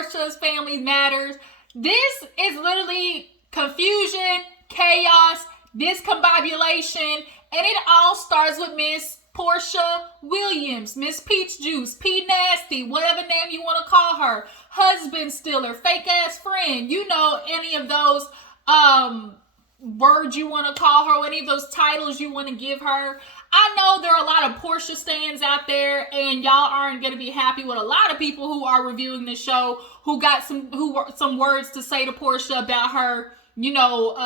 Porsha's family matters. This is literally confusion, chaos, discombobulation, and it all starts with Miss Porsha Williams, Miss Peach Juice, P Nasty, whatever name you want to call her, husband stiller, fake ass friend, you know, any of those words you want to call her, any of those titles you want to give her. I know there are a lot of Porsha stans out there, and y'all aren't going to be happy with a lot of people who are reviewing the show who got some words to say to Porsha about her, you know,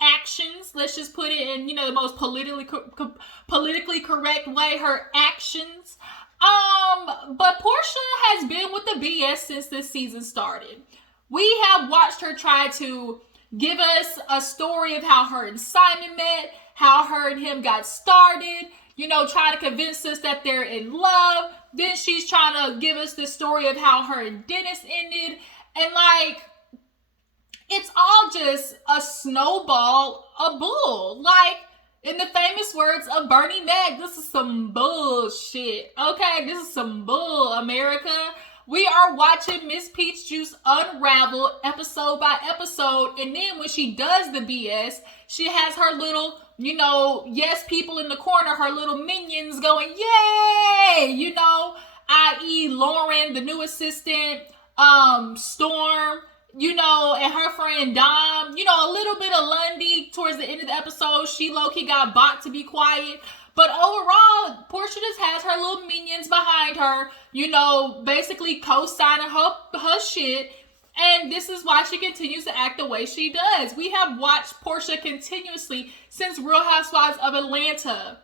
actions. Let's just put it in, you know, the most politically correct way, her actions. But Porsha has been with the BS since this season started. We have watched her try to give us a story of how her and Simon met, how her and him got started, you know, trying to convince us that they're in love. Then she's trying to give us the story of how her and Dennis ended. And like, it's all just a snowball, a bull. Like, in the famous words of Bernie Mac, this is some bullshit. Okay, this is some bull, America. We are watching Miss Peach Juice unravel episode by episode. And then when she does the BS, she has her little, you know, yes people in the corner, her little minions going, yay! You know, i.e. Lauren, the new assistant, Storm, you know, and her friend Dom, you know, a little bit of Lundy towards the end of the episode. She low-key got bought to be quiet. But overall, Porsha just has her little minions behind her, you know, basically co-signing her shit. And this is why she continues to act the way she does. We have watched Porsha continuously since Real Housewives of Atlanta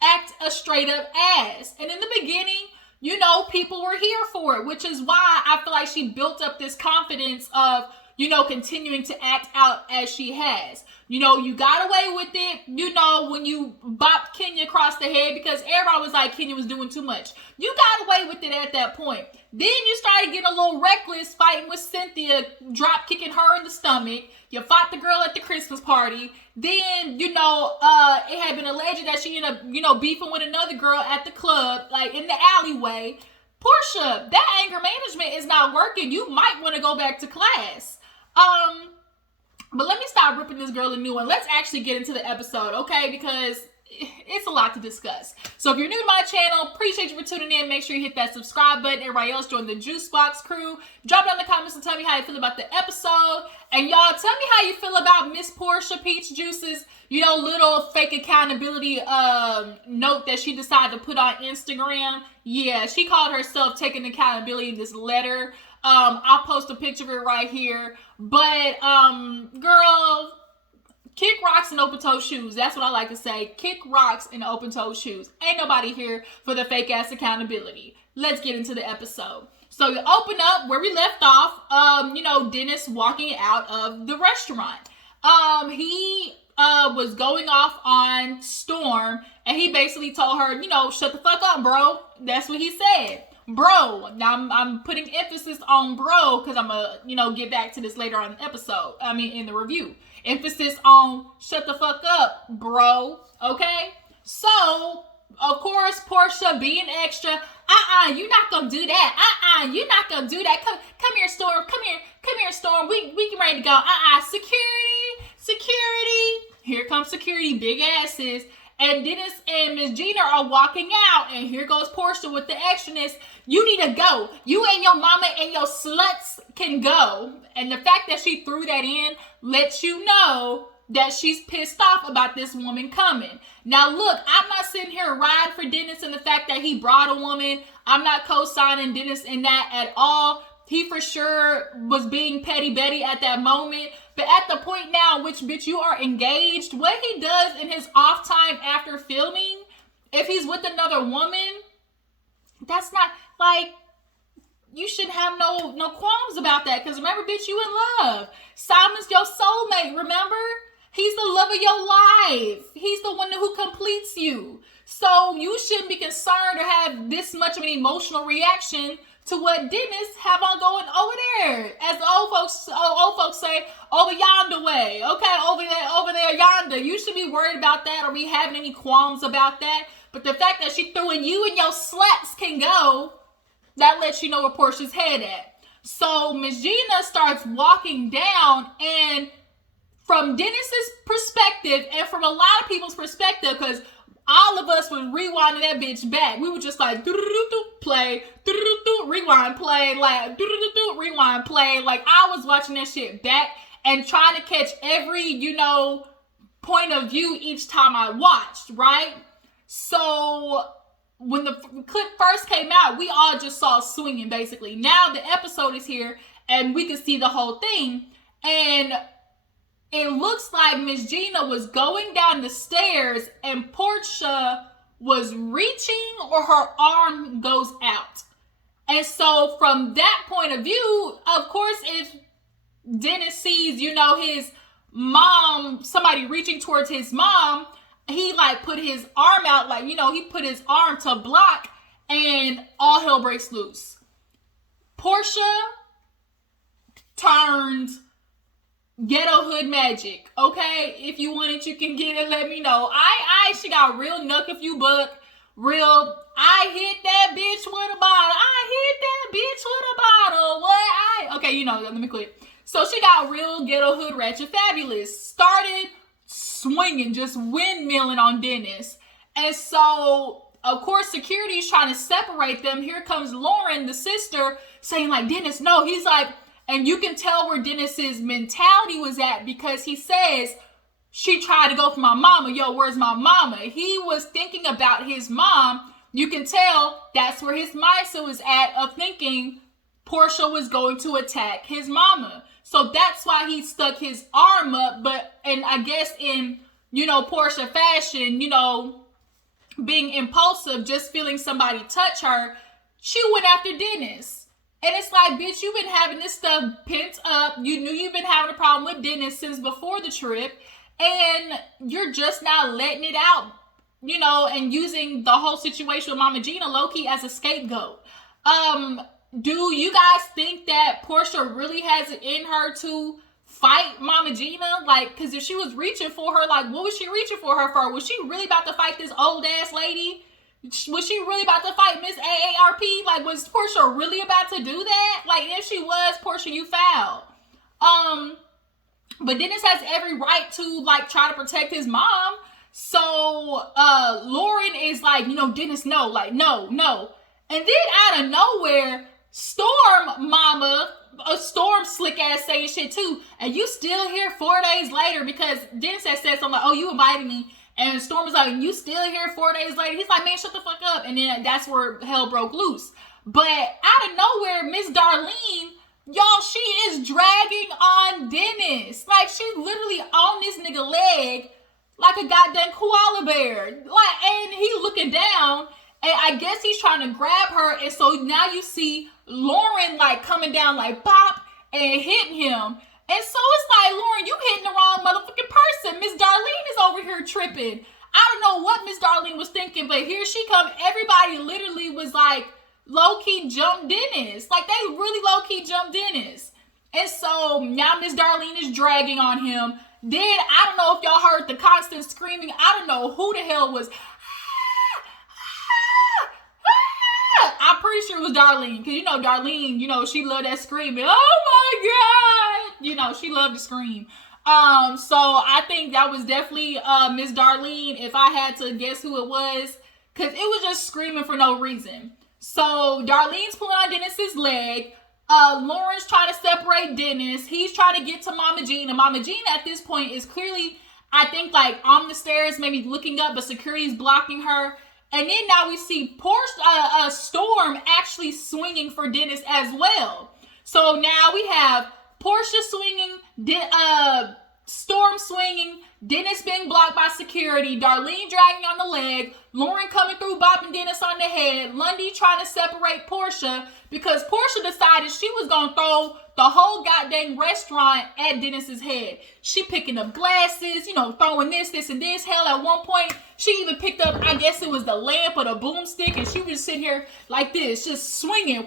act a straight up ass. And in the beginning, you know, people were here for it, which is why I feel like she built up this confidence of, you know, continuing to act out as she has. You know, you got away with it, you know, when you bopped Kenya across the head because everybody was like Kenya was doing too much. You got away with it at that point. Then you started getting a little reckless, fighting with Cynthia, drop kicking her in the stomach. You fought the girl at the Christmas party. Then, you know, it had been alleged that she ended up, you know, beefing with another girl at the club, like in the alleyway. Porsha, that anger management is not working. You might want to go back to class. But let me stop ripping this girl a new one. Let's actually get into the episode, okay? Because it's a lot to discuss. So if you're new to my channel, appreciate you for tuning in. Make sure you hit that subscribe button. Everybody else, join the Juice Box crew. Drop down in the comments and tell me how you feel about the episode. And y'all, tell me how you feel about Miss Porsha Peach Juice's, you know, little fake accountability note that she decided to put on Instagram. Yeah, she called herself taking accountability in this letter. I'll post a picture of it right here. But, girl, kick rocks in open-toe shoes. That's what I like to say. Kick rocks in open-toe shoes. Ain't nobody here for the fake-ass accountability. Let's get into the episode. So you open up where we left off, you know, Dennis walking out of the restaurant. He was going off on Storm, and he basically told her, you know, shut the fuck up, bro. That's what he said. Bro. Now I'm putting emphasis on bro because I'm gonna, you know, get back to this later on in the episode. I mean, in the review. Emphasis on shut the fuck up, bro. Okay? So, of course, Porsha being extra. You're not gonna do that. You're not gonna do that. Come here, Storm. Come here, Storm. We can ready to go. Security. Here comes security, big asses. And Dennis and Miss Gina are walking out, and here goes Porsha with the extraness. You need to go. You and your mama and your sluts can go. And the fact that she threw that in lets you know that she's pissed off about this woman coming. Now, look, I'm not sitting here riding for Dennis and the fact that he brought a woman. I'm not co-signing Dennis in that at all. He for sure was being petty Betty at that moment. But at the point now in which, bitch, you are engaged, what he does in his off time after filming, if he's with another woman, that's not, like, you shouldn't have no qualms about that. Because remember, bitch, you in love. Simon's your soulmate, remember? He's the love of your life. He's the one who completes you. So you shouldn't be concerned or have this much of an emotional reaction to what Dennis have on going over there. As the old folks say, over yonder way. Okay, over there yonder. You should be worried about that or be having any qualms about that. But the fact that she threw in you and your sluts can go, that lets you know where Portia's head at. So Miss Gina starts walking down, and from Dennis's perspective and from a lot of people's perspective, because all of us was rewinding that bitch back. We were just like, play, rewind, play, like, rewind, play. Like, I was watching that shit back and trying to catch every, point of view each time I watched, right? So when the clip first came out, we all just saw swinging, basically. Now the episode is here, and we can see the whole thing. And it looks like Miss Gina was going down the stairs, and Porsha was reaching, or her arm goes out. And so from that point of view, of course, if Dennis sees, his mom, somebody reaching towards his mom, he put his arm out, he put his arm to block, and all hell breaks loose. Porsha turns ghetto hood magic. Okay, if you want it, you can get it. Let me know. She got real knuck if you buck. Real, I hit that bitch with a bottle. I hit that bitch with a bottle. What? Okay, let me quit. So she got real ghetto hood ratchet fabulous. Started swinging, just windmilling on Dennis. And so, of course, security is trying to separate them. Here comes Lauren, the sister, saying Dennis, no. He's and you can tell where Dennis's mentality was at, because he says, she tried to go for my mama. Yo, where's my mama? He was thinking about his mom. You can tell that's where his mindset was at, of thinking Porsha was going to attack his mama. So that's why he stuck his arm up. And I guess in, Porsha fashion, being impulsive, just feeling somebody touch her, she went after Dennis. And it's bitch, you've been having this stuff pent up. You knew you've been having a problem with Dennis since before the trip. And you're just now letting it out, and using the whole situation with Mama Gina low-key as a scapegoat. Do you guys think that Porsha really has it in her to fight Mama Gina? Because if she was reaching for her, what was she reaching for her for? Was she really about to fight this old ass lady? Was she really about to fight Miss AARP? Was Porsha really about to do that? If she was, Porsha, you foul. But Dennis has every right to, try to protect his mom. So, Lauren is Dennis, no. No. And then out of nowhere, Storm mama, a Storm slick ass saying shit too. And you still here 4 days later, because Dennis has said something oh, you invited me. And Storm was you still here 4 days later? He's man, shut the fuck up. And then that's where hell broke loose. But out of nowhere, Miss Darlene, y'all, she is dragging on Dennis. She's literally on this nigga leg like a goddamn koala bear. And he looking down, and I guess he's trying to grab her. And so now you see Lauren coming down bop and hitting him. And so it's Lauren, you hitting the wrong motherfucking person. Miss Darlene is over here tripping. I don't know what Miss Darlene was thinking, but here she come. Everybody literally was low-key jumped Dennis. They really low-key jumped Dennis. And so now Miss Darlene is dragging on him. Then, I don't know if y'all heard the constant screaming. I don't know who the hell was. I'm pretty sure it was Darlene. Because, Darlene, she loved that screaming. Oh, my God. She loved to scream. So I think that was definitely Miss Darlene, if I had to guess who it was. Because it was just screaming for no reason. So Darlene's pulling on Dennis's leg. Lauren's trying to separate Dennis. He's trying to get to Mama Gina. Mama Gina at this point is clearly, I think, on the stairs, maybe looking up, but security's blocking her. And then now we see Storm actually swinging for Dennis as well. So now we have Porsha swinging, Storm swinging, Dennis being blocked by security, Darlene dragging on the leg, Lauren coming through bopping Dennis on the head, Lundy trying to separate Porsha because Porsha decided she was going to throw the whole goddamn restaurant at Dennis's head. She picking up glasses, throwing this, and this. Hell, at one point, she even picked up, I guess it was the lamp or the boomstick, and she was sitting here like this, just swinging.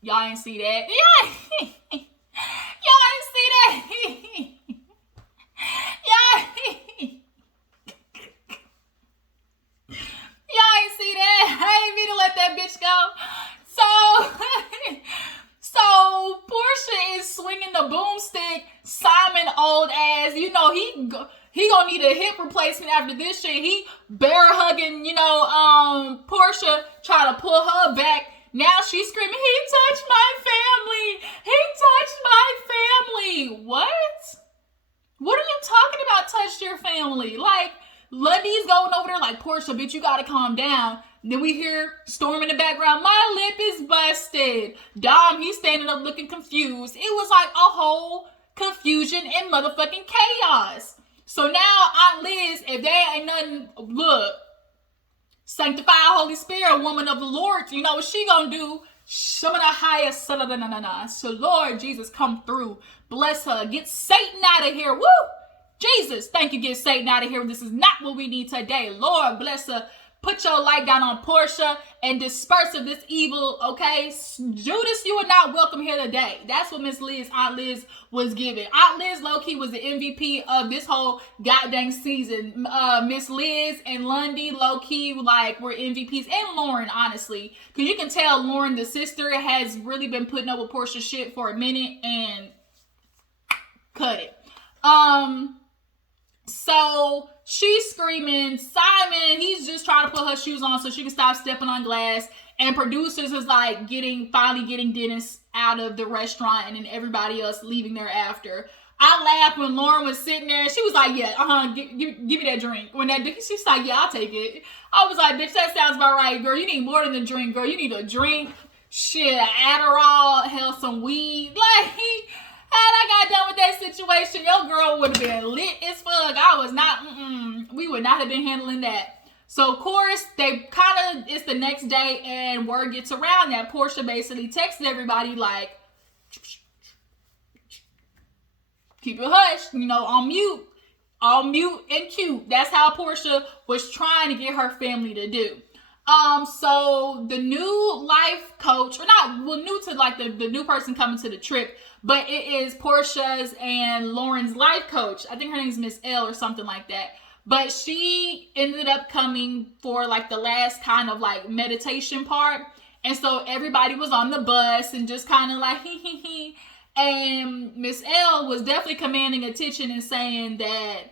Y'all ain't see that. Y'all ain't see that. Y'all ain't see that. I ain't mean to let that bitch go. hip replacement after this shit. He bear hugging, Porsha, trying to pull her back. Now she's screaming, he touched my family. He touched my family. What? What are you talking about, touched your family? Like, Lundy's going over there like, Porsha, bitch, you gotta calm down. Then we hear Storm in the background, my lip is busted. Dom, he's standing up looking confused. It was like a whole confusion and motherfucking chaos. So now Aunt Liz, if there ain't nothing, look, sanctified Holy Spirit, woman of the Lord, you know what she gonna do? Some of the highest, so Lord Jesus, come through. Bless her. Get Satan out of here. Woo! Jesus, thank you, get Satan out of here. This is not what we need today. Lord, bless her. Put your light down on Porsha and disperse of this evil, okay? Judas, you are not welcome here today. That's what Aunt Liz was giving. Aunt Liz, low-key, was the MVP of this whole goddamn season. Miss Liz and Lundy, low-key, like, were MVPs. And Lauren, honestly. Because you can tell Lauren, the sister, has really been putting up with Porsha's shit for a minute and cut it. So she's screaming, Simon, he's just trying to put her shoes on so she can stop stepping on glass. And producers is like finally getting Dennis out of the restaurant and then everybody else leaving thereafter. I laughed when Lauren was sitting there. She was like, yeah, give me that drink. When she's like, yeah, I'll take it. I was like, bitch, that sounds about right, girl. You need more than a drink, girl. You need a drink, shit, Adderall, hell, some weed. Like, had I got done with that situation, your girl would have been lit as fuck. We would not have been handling that. So, of course, it's the next day, and word gets around that Porsha basically texted everybody, like, keep it hush, on mute. All mute and cute. That's how Porsha was trying to get her family to do. So the new life coach, new to like the new person coming to the trip, but it is Porsha's and Lauren's life coach. I think her name is Miss L or something like that. But she ended up coming for like the last kind of like meditation part. And so everybody was on the bus and just kind of like, he. And Miss L was definitely commanding attention and saying that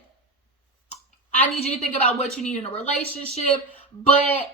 I need you to think about what you need in a relationship. But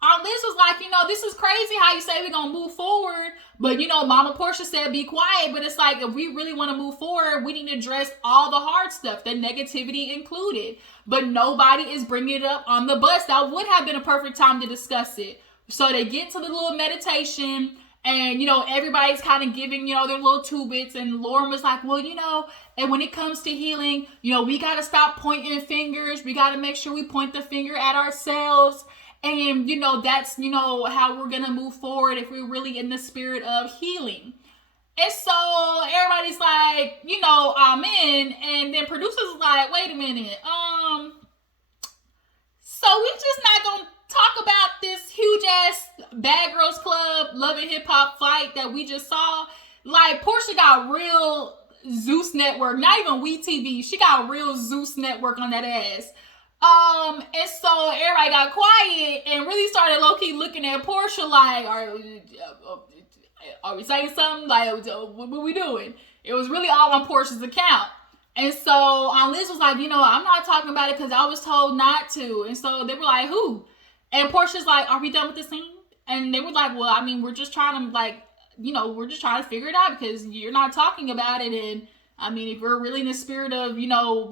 Liz was like, this is crazy how you say we're going to move forward. But, Mama Porsha said be quiet. But it's like, if we really want to move forward, we need to address all the hard stuff, the negativity included. But nobody is bringing it up on the bus. That would have been a perfect time to discuss it. So they get to the little meditation and, everybody's kind of giving, their little two bits. And Lauren was like, well, and when it comes to healing, we got to stop pointing fingers. We got to make sure we point the finger at ourselves. And, that's, how we're going to move forward if we're really in the spirit of healing. And so everybody's like, amen. And then producers like, wait a minute. So we just not going to talk about this huge ass Bad Girls Club Love and Hip Hop fight that we just saw. Like, Porsha got real Zeus Network, not even WeTV. She got real Zeus Network on that ass. And so everybody got quiet and really started low-key looking at Porsha like, are we saying something? Like, what are we doing? It was really all on Porsha's account. And so Liz was like, I'm not talking about it because I was told not to. And so they were like, who? And Porsha's like, are we done with this scene? And they were like, well, we're just trying to we're just trying to figure it out because you're not talking about it. And if we're really in the spirit of,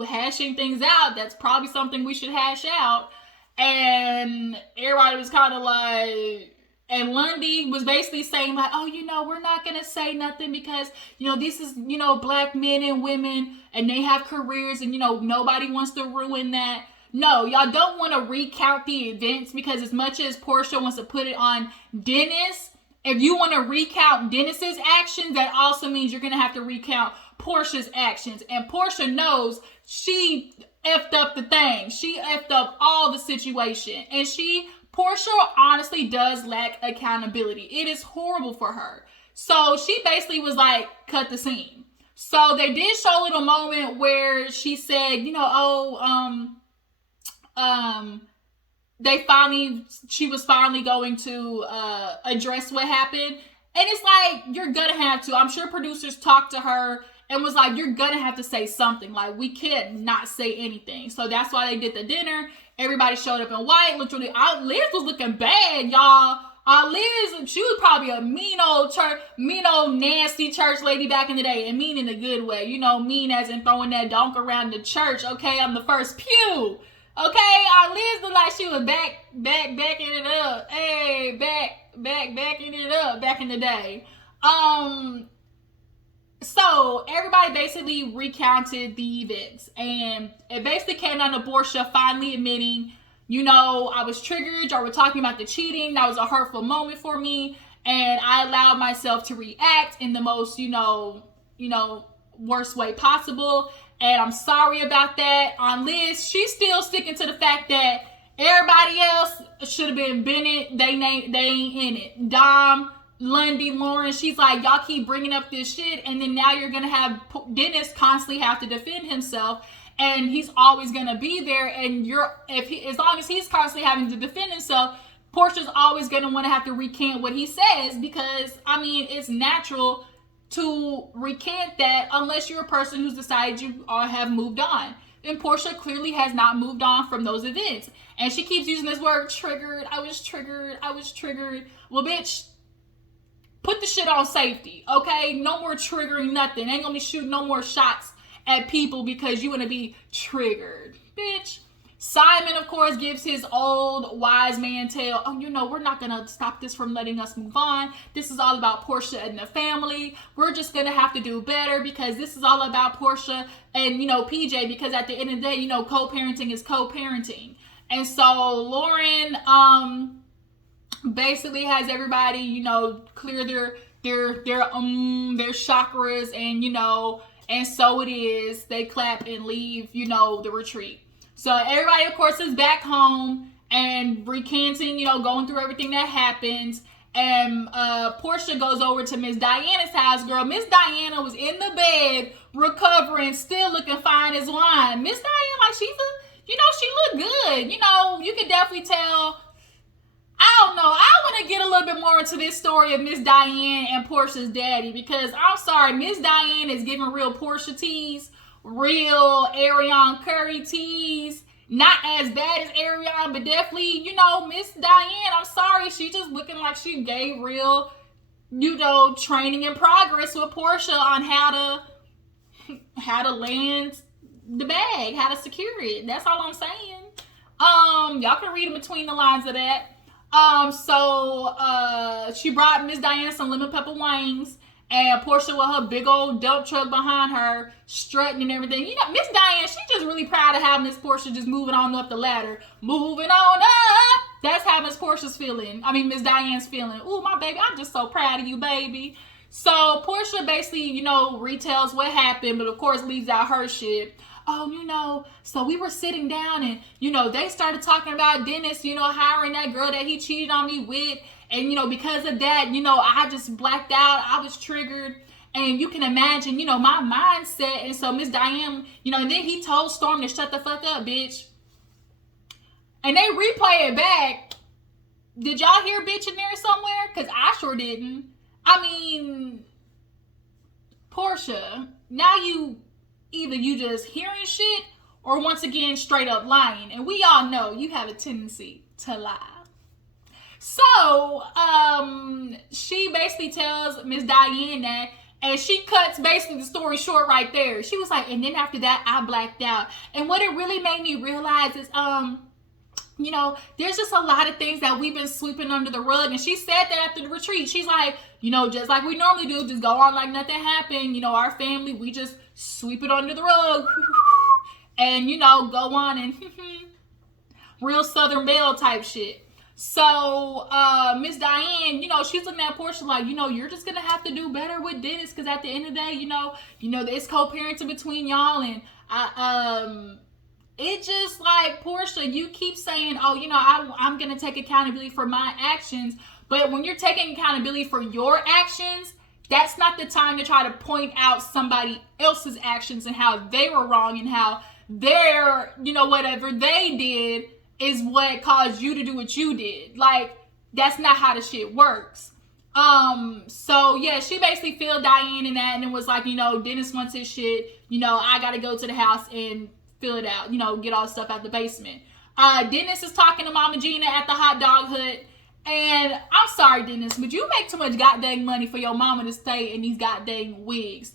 hashing things out, that's probably something we should hash out. And everybody was kind of like, and Lundy was basically saying like, oh, we're not going to say nothing because, this is, black men and women and they have careers and, nobody wants to ruin that. No, y'all don't want to recount the events because as much as Porsha wants to put it on Dennis, if you want to recount Dennis's actions, that also means you're going to have to recount Porsha's actions. And Porsha knows she effed up the thing. She effed up all the situation. And Porsha honestly does lack accountability. It is horrible for her. So she basically was like, cut the scene. So they did show a little moment where she said, she was finally going to address what happened. And it's like, you're gonna have to. I'm sure producers talked to her and was like, you're gonna have to say something. Like, we can't not say anything. So that's why they did the dinner. Everybody showed up in white. Literally, Liz was looking bad, y'all. Liz, she was probably a mean old nasty church lady back in the day, and mean in a good way. You know, mean as in throwing that donk around the church. Okay, I'm the first pew. Okay, Liz looked like she was backing it up. Hey, backing it up back in the day. So everybody basically recounted the events, and it basically came down to Porsha finally admitting, you know, I was triggered. Y'all were talking about the cheating. That was a hurtful moment for me, and I allowed myself to react in the most, you know, worst way possible. And I'm sorry about that. On Liz, she's still sticking to the fact that everybody else should have been Bennett. They ain't in it. Dom, Lundy, Lauren, she's like, y'all keep bringing up this shit, and then now you're gonna have Dennis constantly have to defend himself, and he's always gonna be there. And as long as he's constantly having to defend himself, Porsha's always gonna want to have to recant what he says, because I mean, it's natural to recant that unless you're a person who's decided you have moved on. And Porsha clearly has not moved on from those events, and she keeps using this word triggered. I was triggered. Well, bitch, put the shit on safety, okay? No more triggering nothing. Ain't gonna be shooting no more shots at people because you want to be triggered, bitch. Simon, of course, gives his old wise man tale. Oh, you know, we're not gonna stop this from letting us move on. This is all about Porsha and the family. We're just gonna have to do better because this is all about Porsha and, you know, PJ, because at the end of the day, you know, co-parenting is co-parenting. And so Lauren, basically has everybody, you know, clear their chakras, and, you know, and so it is. They clap and leave, you know, the retreat. So everybody, of course, is back home and recanting, you know, going through everything that happens. And Porsha goes over to Miss Diana's house. Girl, Miss Diana was in the bed recovering, still looking fine as wine. Miss Diana, like, she looked good. You know, you could definitely tell. I don't know. I want to get a little bit more into this story of Miss Diane and Porsha's daddy, because I'm sorry, Miss Diane is giving real Porsha tease, real Ariane Curry tease. Not as bad as Ariane, but definitely, you know, Miss Diane, I'm sorry, she just looking like she gave real, you know, training in progress with Porsha on how to land the bag, how to secure it. That's all I'm saying. Y'all can read in between the lines of that. So she brought Miss Diana some lemon pepper wings, and Porsha with her big old dump truck behind her, strutting and everything. You know, Miss Diana, she just really proud of how Miss Porsha just moving on up the ladder. Moving on up. That's how Miss Portia's feeling. I mean, Miss Diane's feeling. Ooh, my baby, I'm just so proud of you, baby. So Porsha basically, you know, retells what happened, but of course leaves out her shit. Oh, you know, so we were sitting down and, you know, they started talking about Dennis, you know, hiring that girl that he cheated on me with. And, you know, because of that, you know, I just blacked out. I was triggered. And you can imagine, you know, my mindset. And so Miss Diane, you know, and then he told Storm to shut the fuck up, bitch. And they replay it back. Did y'all hear bitch in there somewhere? Because I sure didn't. I mean, Porsha, now either you just hearing shit or once again straight up lying. And we all know you have a tendency to lie. So, she basically tells Miss Diane that, and she cuts basically the story short right there. She was like, and then after that, I blacked out. And what it really made me realize is, you know, there's just a lot of things that we've been sweeping under the rug. And she said that after the retreat. She's like, you know, just like we normally do, just go on like nothing happened. You know, our family, we just sweep it under the rug. And, you know, go on and real Southern Belle type shit. So, Miss Diane, you know, she's looking at Porsha like, you know, you're just going to have to do better with Dennis, because at the end of the day, you know, it's co-parenting between y'all. And it just like, Porsha, you keep saying, oh, you know, I'm going to take accountability for my actions. But when you're taking accountability for your actions, that's not the time to try to point out somebody else's actions and how they were wrong and how their, you know, whatever they did is what caused you to do what you did. Like, that's not how the shit works. So yeah, she basically filled Diane in that, and it was like, Dennis wants his shit. I gotta go to the house and fill it out. Get all the stuff out the basement. Dennis is talking to Mama Gina at the hot dog hut. And I'm sorry, Dennis, but you make too much goddamn money for your mama to stay in these goddamn wigs.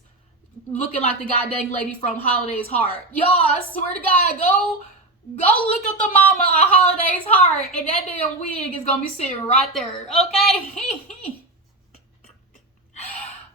Looking like the goddamn lady from Holiday's Heart. Y'all, I swear to God, go look up the mama of Holiday's Heart, and that damn wig is gonna be sitting right there, okay?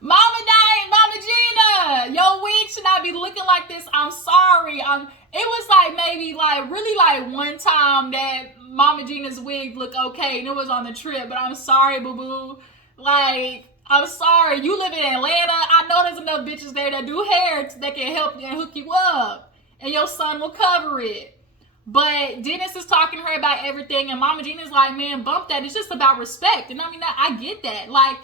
Mama Diane, Mama Gina, your wig should not be looking like this. I'm sorry. It was like maybe like really like one time that Mama Gina's wig looked okay, and it was on the trip. But I'm sorry, boo boo. Like, I'm sorry. You live in Atlanta. I know there's enough bitches there that do hair that can help you and hook you up, and your son will cover it. But Dennis is talking to her about everything, and Mama Gina's like, man, bump that. It's just about respect. And I mean, I get that. Like,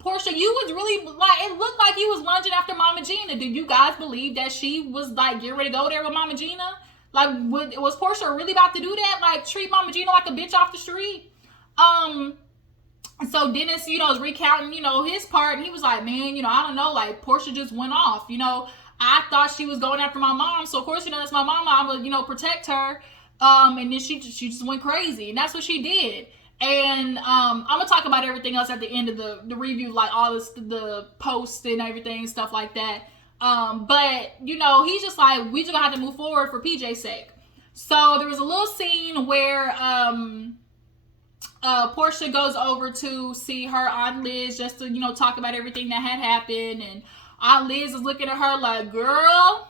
Porsha, you was really, like, it looked like you was lunging after Mama Gina. Did you guys believe that she was, like, getting ready to go there with Mama Gina? Like, was Porsha really about to do that? Like, treat Mama Gina like a bitch off the street? So Dennis, is recounting, his part, and he was like, man, I don't know, like, Porsha just went off, I thought she was going after my mom, so of course, that's my mama, I'm gonna, protect her, and then she just went crazy, and that's what she did. And I'm gonna talk about everything else at the end of the review, like all this, the posts and everything, stuff like that. But he's just like, we just gonna have to move forward for PJ's sake. So there was a little scene where Porsha goes over to see her Aunt Liz just to talk about everything that had happened, and Aunt Liz is looking at her like, girl,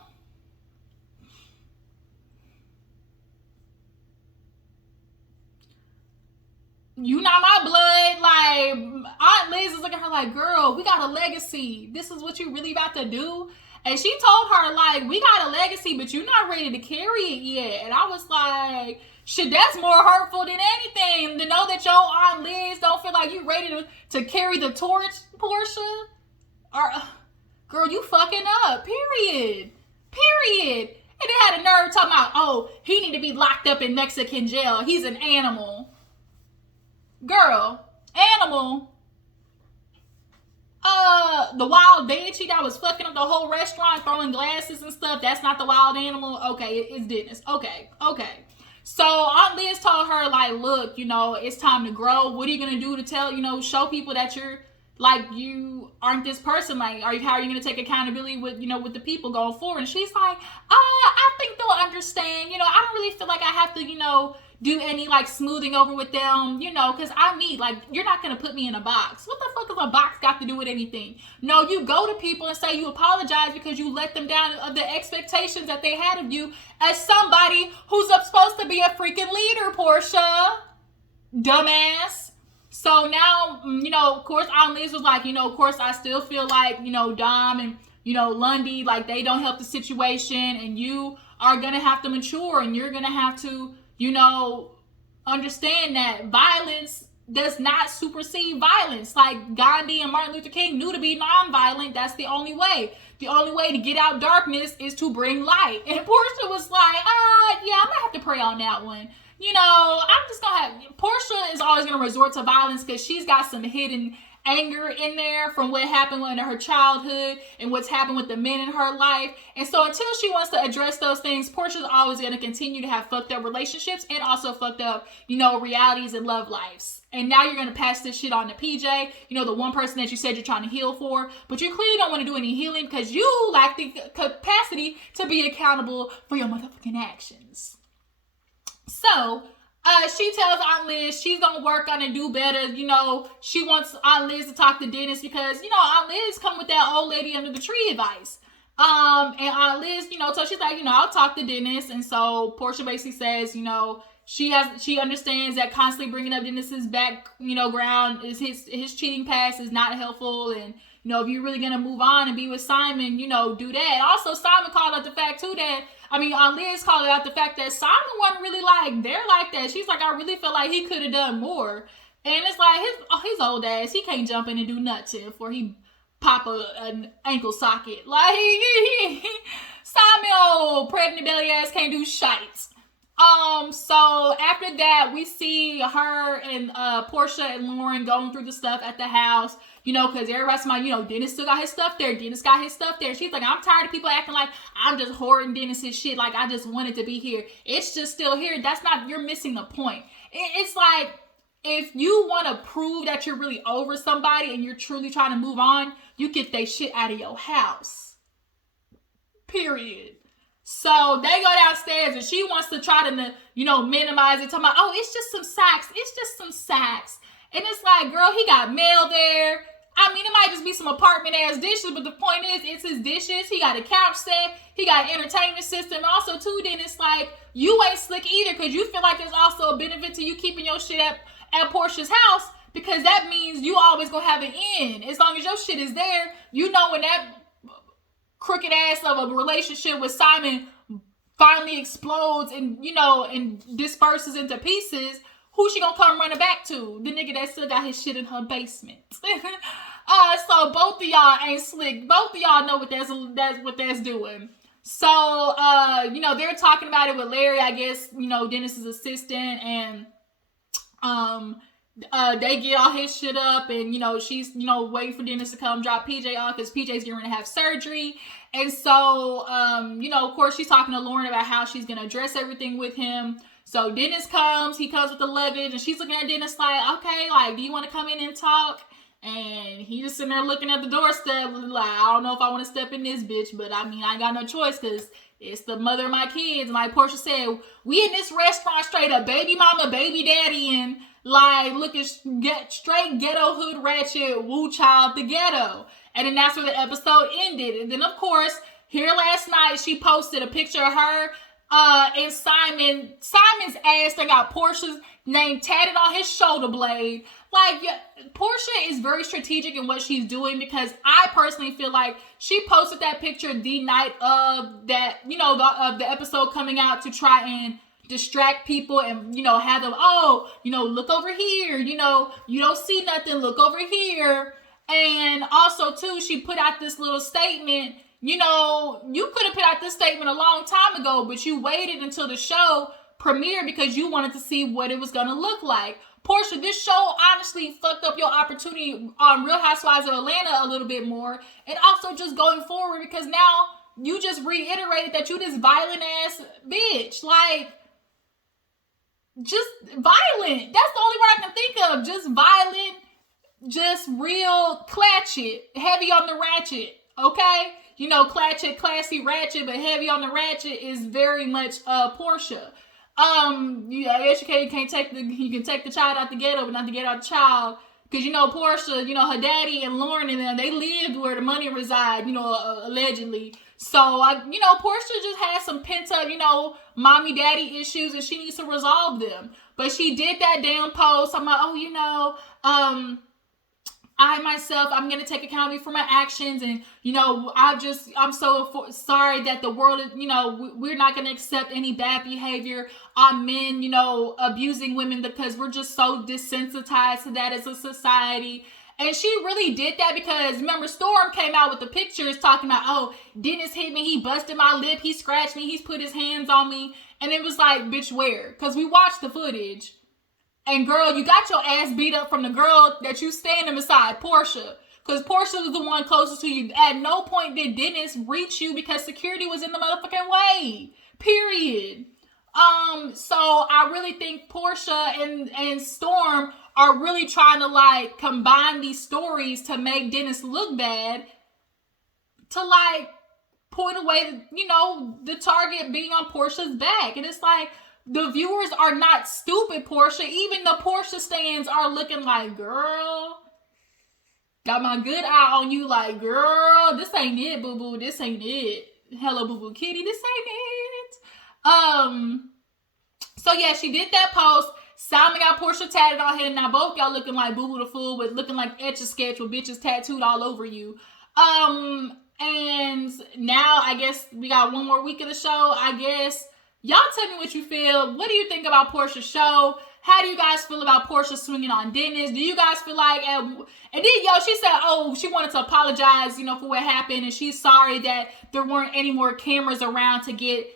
you not my blood. Like, Aunt Liz is looking at her like, girl, we got a legacy. This is what you really about to do? And she told her, like, we got a legacy, but you're not ready to carry it yet. And I was like, shit, that's more hurtful than anything. To know that your Aunt Liz don't feel like you ready to carry the torch, Porsha. Or, girl, you fucking up. Period. And they had a nerve talking about, oh, he need to be locked up in Mexican jail. He's an animal. Girl, animal. The wild banshee that was fucking up the whole restaurant, throwing glasses and stuff, that's not the wild animal? Okay, it's Dennis. Okay. So Aunt Liz told her, like, look, it's time to grow. What are you gonna do to tell, show people that you're, like, you aren't this person? Like, how are you gonna take accountability with, with the people going forward? And she's like, I think they'll understand. I don't really feel like I have to, do any, like, smoothing over with them, because I'm me. Like, you're not going to put me in a box. What the fuck has a box got to do with anything? No, you go to people and say you apologize because you let them down of the expectations that they had of you as somebody who's supposed to be a freaking leader, Porsha. Dumbass. So now, of course, Aunt Liz was like, of course, I still feel like, Dom and, Lundy, like, they don't help the situation, and you are going to have to mature, and you're going to have to, understand that violence does not supersede violence. Like, Gandhi and Martin Luther King knew to be nonviolent. That's the only way. The only way to get out darkness is to bring light. And Porsha was like, yeah, I'm gonna have to pray on that one. I'm just gonna have, Porsha is always gonna resort to violence because she's got some hidden anger in there from what happened in her childhood and what's happened with the men in her life. And so until she wants to address those things, Portia's always going to continue to have fucked up relationships and also fucked up, realities and love lives. And now you're going to pass this shit on to PJ, the one person that you said you're trying to heal for, but you clearly don't want to do any healing because you lack the capacity to be accountable for your motherfucking actions. So, she tells Aunt Liz she's gonna work on and do better. She wants Aunt Liz to talk to Dennis because, Aunt Liz come with that old lady under the tree advice. And Aunt Liz, so she's like, I'll talk to Dennis. And so Porsha basically says, she understands that constantly bringing up Dennis's background is his cheating past is not helpful. And, if you're really gonna move on and be with Simon, do that. Also, Simon called out the fact too that, Aunt Liz called out the fact that Simon wasn't really like, they're like that. She's like, I really feel like he could have done more. And it's like, his old ass, he can't jump in and do nothing before he pop an ankle socket. Like, Simon, old pregnant belly ass can't do shite. So after that, we see her and Porsha and Lauren going through the stuff at the house, because everybody's like, Dennis still got his stuff there. Dennis got his stuff there. She's like, I'm tired of people acting like I'm just hoarding Dennis's shit. Like, I just wanted to be here. It's just still here. You're missing the point. It's like, if you want to prove that you're really over somebody and you're truly trying to move on, you get that shit out of your house. Period. So they go downstairs and she wants to try to, minimize it. Talking about, oh, it's just some sacks. It's just some sacks. And it's like, girl, he got mail there. I mean, it might just be some apartment ass dishes, but the point is, it's his dishes. He got a couch set. He got an entertainment system. Also, too, then it's like, you ain't slick either, because you feel like there's also a benefit to you keeping your shit at Porsha's house, because that means you always gonna have an end. As long as your shit is there, when that crooked ass of a relationship with Simon finally explodes and and disperses into pieces, who she gonna come running back to? The nigga that still got his shit in her basement. So both of y'all ain't slick. Both of y'all know what that's doing. So they're talking about it with Larry, I guess, Dennis's assistant, and they get all his shit up, and she's waiting for Dennis to come drop PJ off, because PJ's getting ready to have surgery. And so of course she's talking to Lauren about how she's gonna address everything with him. So Dennis comes with the luggage, and she's looking at Dennis like, okay, like, do you want to come in and talk? And he just sitting there looking at the doorstep like, I don't know if I want to step in this bitch, but I mean, I ain't got no choice, because it's the mother of my kids. And like Porsha said, we in this restaurant straight up baby mama, baby daddy, and like looking straight ghetto hood ratchet, woo child the ghetto. And then that's where the episode ended. And then of course, here last night, she posted a picture of her and Simon's ass that got Porsha's name tatted on his shoulder blade. Like, yeah, Porsha is very strategic in what she's doing, because I personally feel like she posted that picture the night of that, of the episode coming out, to try and distract people and, have them, look over here, you don't see nothing, look over here. And also, too, she put out this little statement. You could have put out this statement a long time ago, but you waited until the show premiered because you wanted to see what it was going to look like. Porsha, this show honestly fucked up your opportunity on Real Housewives of Atlanta a little bit more. And also just going forward, because now you just reiterated that you this violent ass bitch. Like, just violent. That's the only word I can think of. Just violent, just real clatchet, heavy on the ratchet, okay? Clatchet, classy, ratchet, but heavy on the ratchet is very much Porsha. I guess you can take the child out the ghetto, but not the ghetto out the child. Because, Porsha, her daddy and Lauren and them, they lived where the money reside, allegedly. So, Porsha just has some pent up, mommy daddy issues, and she needs to resolve them. But she did that damn post. I'm like, I'm going to take accountability for my actions. And, I'm so sorry that the world, we're not going to accept any bad behavior on men, abusing women, because we're just so desensitized to that as a society. And she really did that because, remember, Storm came out with the pictures talking about, oh, Dennis hit me, he busted my lip, he scratched me, he's put his hands on me. And it was like, bitch, where? Because we watched the footage. And girl, you got your ass beat up from the girl that you standing beside, Porsha. Because Porsha was the one closest to you. At no point did Dennis reach you because security was in the motherfucking way. Period. So I really think Porsha and Storm are really trying to combine these stories to make Dennis look bad, to point away, the target being on Porsha's back. And it's like, the viewers are not stupid, Porsha. Even the Porsha stands are looking like, girl, got my good eye on you, like, girl, this ain't it, boo-boo, this ain't it. Hello, boo-boo kitty, this ain't it. So yeah, she did that post. Simon got Porsha tatted on him. Now both y'all looking like Boo Boo the Fool, with looking like Etch-a-Sketch with bitches tattooed all over you. And now I guess we got one more week of the show. I guess y'all tell me what you feel. What do you think about Porsha's show? How do you guys feel about Porsha swinging on Dennis? Do you guys feel like, and then she said, oh, she wanted to apologize, for what happened, and she's sorry that there weren't any more cameras around to get,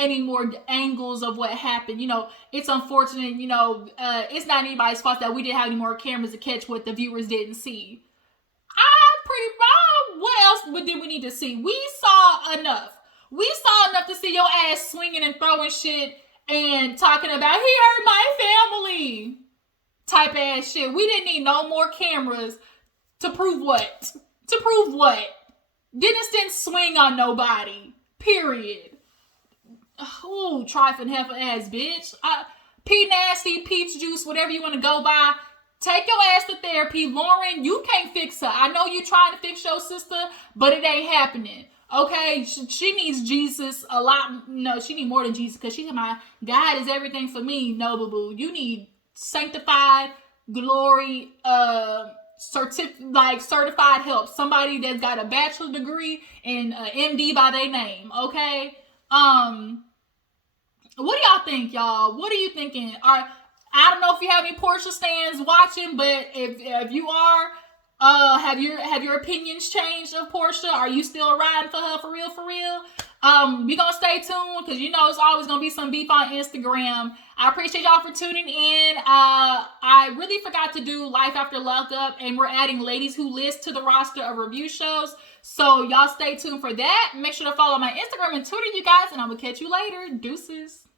any more angles of what happened. You know, it's unfortunate, you know, it's not anybody's fault that we didn't have any more cameras to catch what the viewers didn't see. What else did we need to see? We saw enough. We saw enough to see your ass swinging and throwing shit and talking about, he hurt my family type ass shit. We didn't need no more cameras to prove what? To prove what? Dennis didn't swing on nobody. Period. Ooh, trifling heifer ass bitch. P nasty, peach juice, whatever you want to go by. Take your ass to therapy. Lauren, you can't fix her. I know you trying to fix your sister, but it ain't happening. Okay? She needs Jesus a lot. No, she need more than Jesus, because she's my God is everything for me. No, boo-boo. You need sanctified, glory, certified help. Somebody that's got a bachelor degree and MD by their name. Okay? What do y'all think, y'all? What are you thinking? I don't know if you have any Porsha stans watching, but if you are, have your opinions changed of Porsha? Are you still riding for her for real? We gonna stay tuned, because you know it's always gonna be some beef on Instagram. I appreciate y'all for tuning in. I really forgot to do Life After Lockup, and we're adding Ladies Who List to the roster of review shows. So y'all stay tuned for that. Make sure to follow my Instagram and Twitter, you guys, and I'm gonna catch you later. Deuces.